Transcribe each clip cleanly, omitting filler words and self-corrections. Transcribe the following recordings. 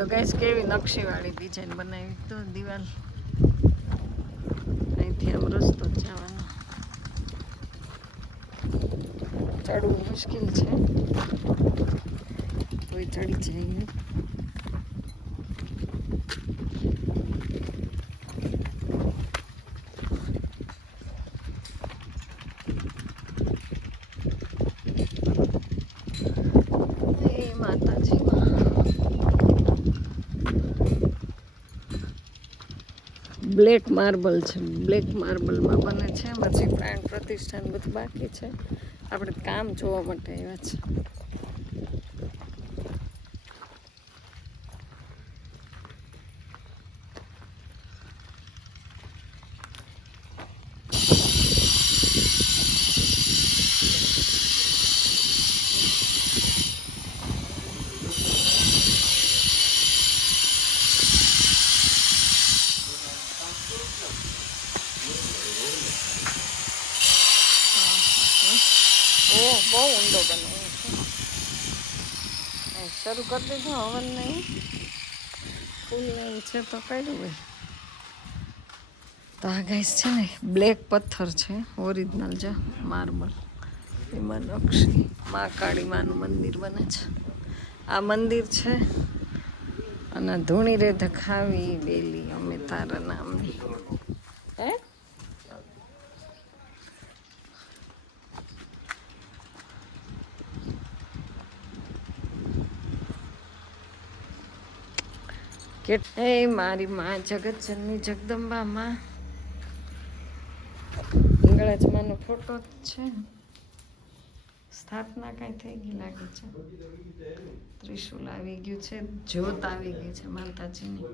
તો ગાઈસ કેવી નકશીવાળી ડિઝાઇન બનાવી તો દિવાલ અહીંથી આમ રસ્તો જવાનો ચડવું મુશ્કેલ છે કોઈ ચડી જાય બ્લેક માર્બલ છે બ્લેક માર્બલમાં બને છે પછી પ્રાણ પ્રતિષ્ઠાન બધું બાકી છે આપણે કામ જોવા માટે આવ્યા છે બહુ ઊંડો બનાવ્યો છે શરૂ કરી દીધું હવન નહીં ફૂલ નહીં છે તો કર્યું હોય તો આ ગાઈસ છે ને બ્લેક પથ્થર છે ઓરિજિનલ છે માર્બલ એમાં નકશી મા કાળી માનું મંદિર બને છે આ મંદિર છે અને ધૂણી રે ધખાવી બેલી અમે તારા નામની હે એ મારી માં જગતજનની જગદંબા માં હિંગળાજમાંનો ફોટો છે સ્થાપના કઈ થઈ ગઈ લાગે છે ત્રિશુલ આવી ગયું છે જ્યોત આવી ગઈ છે માતાજીની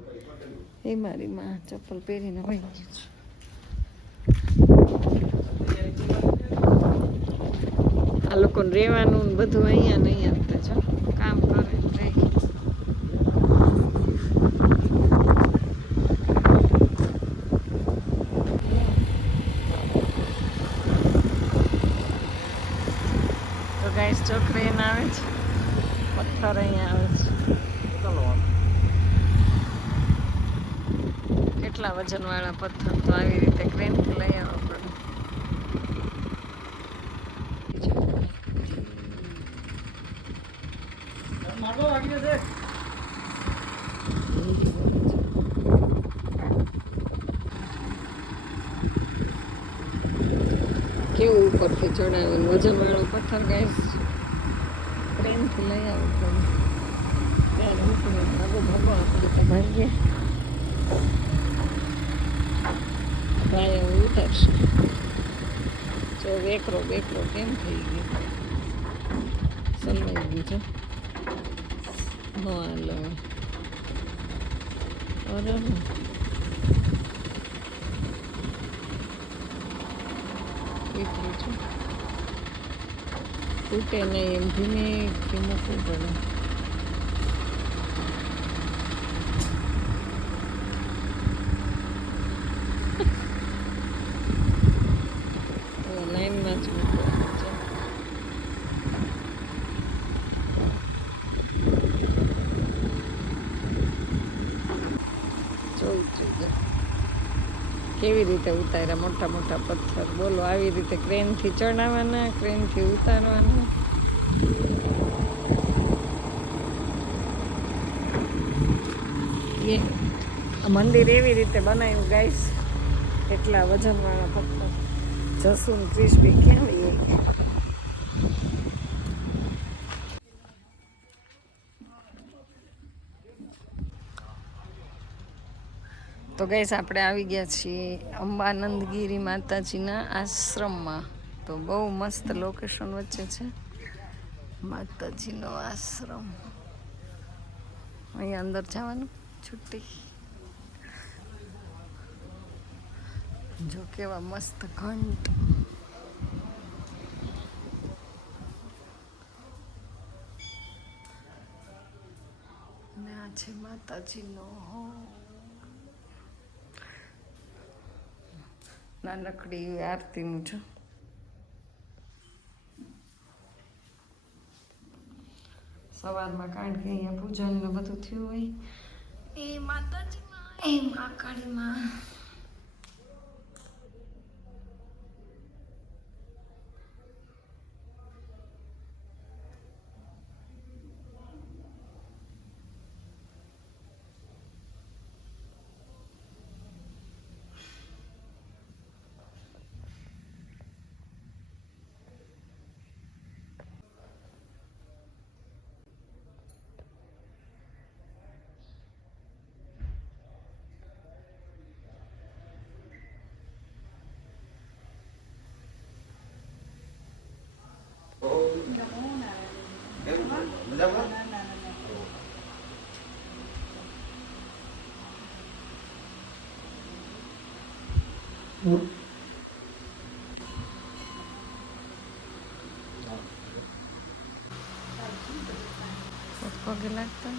એ મારી માં ચપ્પલ પહેરીને વહી ગયું છે આ લોકોને રહેવાનું બધું અહીંયા ને અહીંયા છે કામ કરે રહે ગાઈસ ચોકરીને આવે છે પથ્થર અહીંયા આવે છે કેટલા વજનવાળા પથ્થર તો આવી રીતે ક્રેનથી લઈ આવવા પડે કેવું ઉપરથી ચડાવેલું વજનવાળો પથ્થર ગાઈસ ટ્રેનથી લઈ આવવું પડે ત્યારે ઉપડે ભાગો ભાગો આપણે તો ભાગીએ ભાઈ હવે ઉતારશે જો બેકરો કેમ થઈ ગયો સલવાઈ ગયું છે નો હાલ અરે તૂટે નહીં એમ ધીમેથી મૂકવું પડે લાઈનમાં જ મૂકવાનું છે કેવી રીતે ઉતાર્યા મોટા મોટા પથ્થર બોલો આવી રીતે ક્રેનથી ચડાવવાના ક્રેનથી ઉતારવાના આ મંદિર એવી રીતે બનાવ્યું ગાઈસ એટલા વજનવાળા પથ્થર જસુન ક્રિસ્પી ક્યાં લઈએ તો ગાઈસ આપણે આવી ગયા છીએ અંબાનંદગીરી માતાજીના આશ્રમમાં તો બહુ મસ્ત લોકેશન વચ્ચે છે માતાજીનો આશ્રમ અહીંયા અંદર જવાનું છુટ્ટી જો કેવા મસ્ત ઘંટ ને આ છે માતાજીનો નાનકડી આરતીનું છે સવારમાં, કારણ કે અહીંયા પૂજન ને બધું થયું હોય. એ માતાજીમાં, એ મહાકાળીમાં. પગે લાગતા